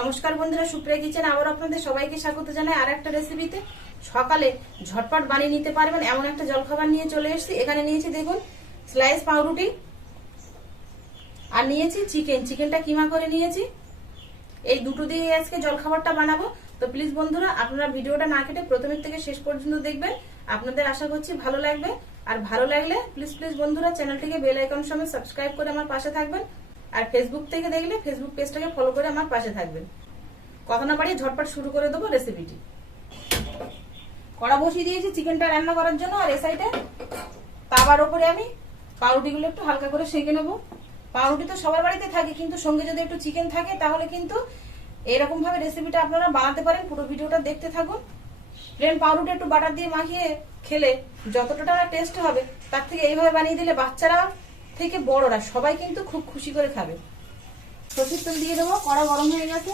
নমস্কার বন্ধুরা, সুপ্রিয়া কিচেন আবার আপনাদের সবাইকে স্বাগত জানাই আর একটা রেসিপিতে। সকালে ঝটপট বানিয়ে নিতে পারবেন এমন একটা জলখাবার নিয়ে চলে এসেছি। এখানে নিয়েছি দেখুন স্লাইস পাউরুটি আর নিয়েছি চিকেনটা কিমা করে নিয়েছি। এই দুটো দিয়ে আজকে জলখাবারটা বানাবো। তো প্লিজ বন্ধুরা আপনারা ভিডিওটা না কেটে প্রথম থেকে শেষ পর্যন্ত দেখবেন, আপনাদের আশা করছি ভালো লাগবে। আর ভালো লাগলে প্লিজ বন্ধুরা চ্যানেলটিকে বেল আইকন সমেত সাবস্ক্রাইব করে আমার পাশে থাকবেন। আর ফেসবুক থেকে দেখলে ফেসবুক পেজটাকে ফলো করে আমার পাশে থাকবেন। কথা না বাড়িয়ে ঝটপট শুরু করে দেবো রেসিপিটি। কড়া বসিয়ে দিয়েছি চিকেনটা রান্না করার জন্য, আর এই সাইডে তাওয়ার উপরে আমি পাউরুটিগুলো একটু হালকা করে সেঁকে নেবো। পাউরুটি তো সবার বাড়িতে থাকে, কিন্তু সঙ্গে যদি একটু চিকেন থাকে তাহলে কিন্তু এরকম ভাবে রেসিপিটা আপনারা বানাতে পারেন। পুরো ভিডিওটা দেখতে থাকুন। প্লেন পাউরুটি একটু বাটার দিয়ে মাখিয়ে খেলে যতটা টেস্ট হবে, তার থেকে এইভাবে বানিয়ে দিলে বাচ্চারা থেকে বড়রা সবাই কিন্তু খুব খুশি করে খাবে। সরষের তেল দিয়ে দেবো, কড়া গরম হয়ে গেছে।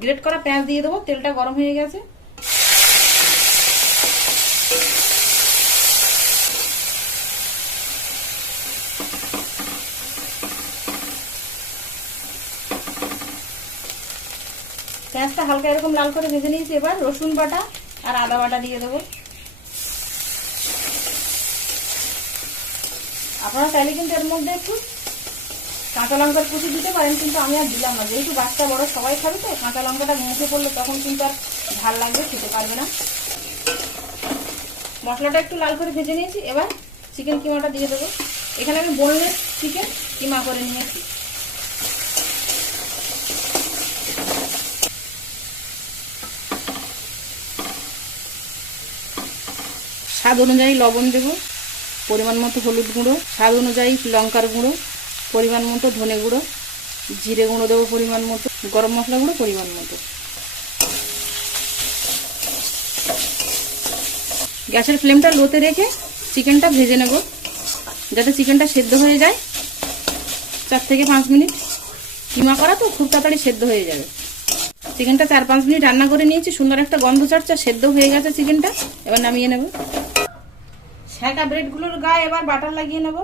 গ্রেট করা পেঁয়াজ দিয়ে দেবো, তেলটা গরম হয়ে গেছে। পেঁয়াজটা হালকা এরকম লাল করে ভেজে নিয়েছি। এবার রসুন বাটা আর আদা বাটা দিয়ে দেবো। আপনারা চাইলে কিন্তু এর মধ্যে একটু কাঁচা লঙ্কার কুচি দিতে পারেন, কিন্তু আমি আর দিলাম না, যেহেতু বাচ্চা বড় সবাই খাবে। তো কাঁচা লঙ্কাটা মুখে পড়লে তখন কিন্তু আর ঝাল লাগবে, খেতে পারবে না। মশলাটা একটু লাল করে ভেজে নিয়েছি। এবার চিকেন কিমাটা দিয়ে দেবো। এখানে আমি বোনলেস চিকেন কিমা করে নিয়েছি। স্বাদ অনুযায়ী লবণ দেব, পরিমাণ মতো হলুদ গুঁড়ো, স্বাদ অনুযায়ী লঙ্কার গুঁড়ো, পরিমাণ মতো ধনে গুঁড়ো, জিরে গুঁড়ো দেবো পরিমাণ মতো, গরম মশলা গুঁড়ো পরিমাণ মতো। গ্যাসের ফ্লেমটা লোতে রেখে চিকেনটা ভেজে নেব, যাতে চিকেনটা সেদ্ধ হয়ে যায়। 4 থেকে 5 মিনিট কিমা করা তো খুব তাড়াতাড়ি সেদ্ধ হয়ে যাবে। চিকেনটা 4-5 মিনিট রান্না করে নিয়েছি, সুন্দর একটা গন্ধ ছাড়ছে, সেদ্ধ হয়ে গেছে চিকেনটা। এবার নামিয়ে নেব। সেঁকা ব্রেডগুলোর গায়ে এবার বাটার লাগিয়ে নেব।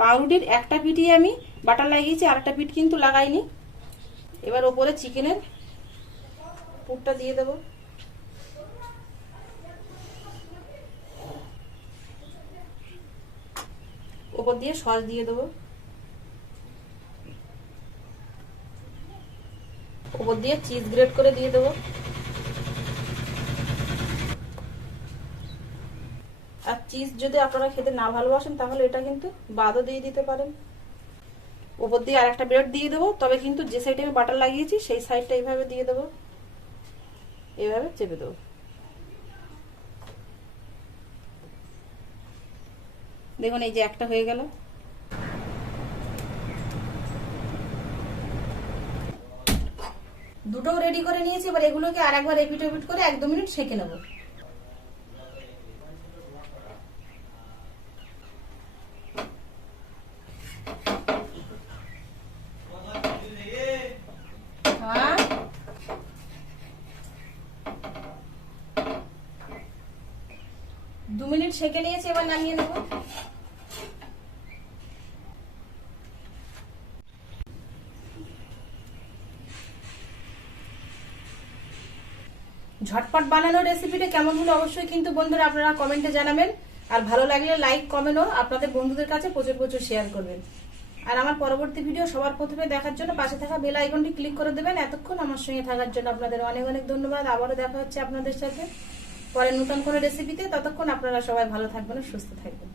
পাউরুটির একটা পিঠই আমি বাটার লাগিয়েছি, আর একটা পিঠ কিন্তু লাগাইনি। এবার ওপরে চিকেনের পুরটা দিয়ে দেব। ওপর দিয়ে সস দিয়ে দেবো। ওপর দিয়ে চিজ গ্রেট করে দিয়ে দেবো। আর চিজ যদি আপনারা খেতে না ভালোবাসেন তাহলে এটা কিন্তু বাদও দিয়ে দিতে পারেন। ওপর দিয়ে আর একটা ব্রেড দিয়ে দেবো, তবে কিন্তু যে সাইডে আমি বাটার লাগিয়েছি সেই সাইডটা এইভাবে দিয়ে দেবো, এইভাবে চেপে দেবো। দেখুন এই যে একটা হয়ে গেল। দুটোও রেডি করে নিয়েছি। এবার এগুলোকে আর একবার এপিট ওপিট করে 1-2 মিনিট সেঁকে নেব। দু মিনিট সেঁকে নিয়েছি, এবার নামিয়ে নেব। ঝটপট বানানো রেসিপিটা কেমন হলো অবশ্যই কিন্তু বন্ধুরা আপনারা কমেন্টে জানাবেন। আর ভালো লাগলে লাইক কমেন্ট ও আপনাদের বন্ধুদের কাছে প্রচুর শেয়ার করবেন। আর আমার পরবর্তী ভিডিও সবার প্রথমে দেখার জন্য পাশে থাকা বেল আইকনটি ক্লিক করে দেবেন। এতক্ষণ আমার সঙ্গে থাকার জন্য আপনাদের অনেক ধন্যবাদ। আবারও দেখা হচ্ছে আপনাদের সাথে পরে নতুন কোনো রেসিপিতে। ততক্ষণ আপনারা সবাই ভালো থাকবেন, সুস্থ থাকবেন।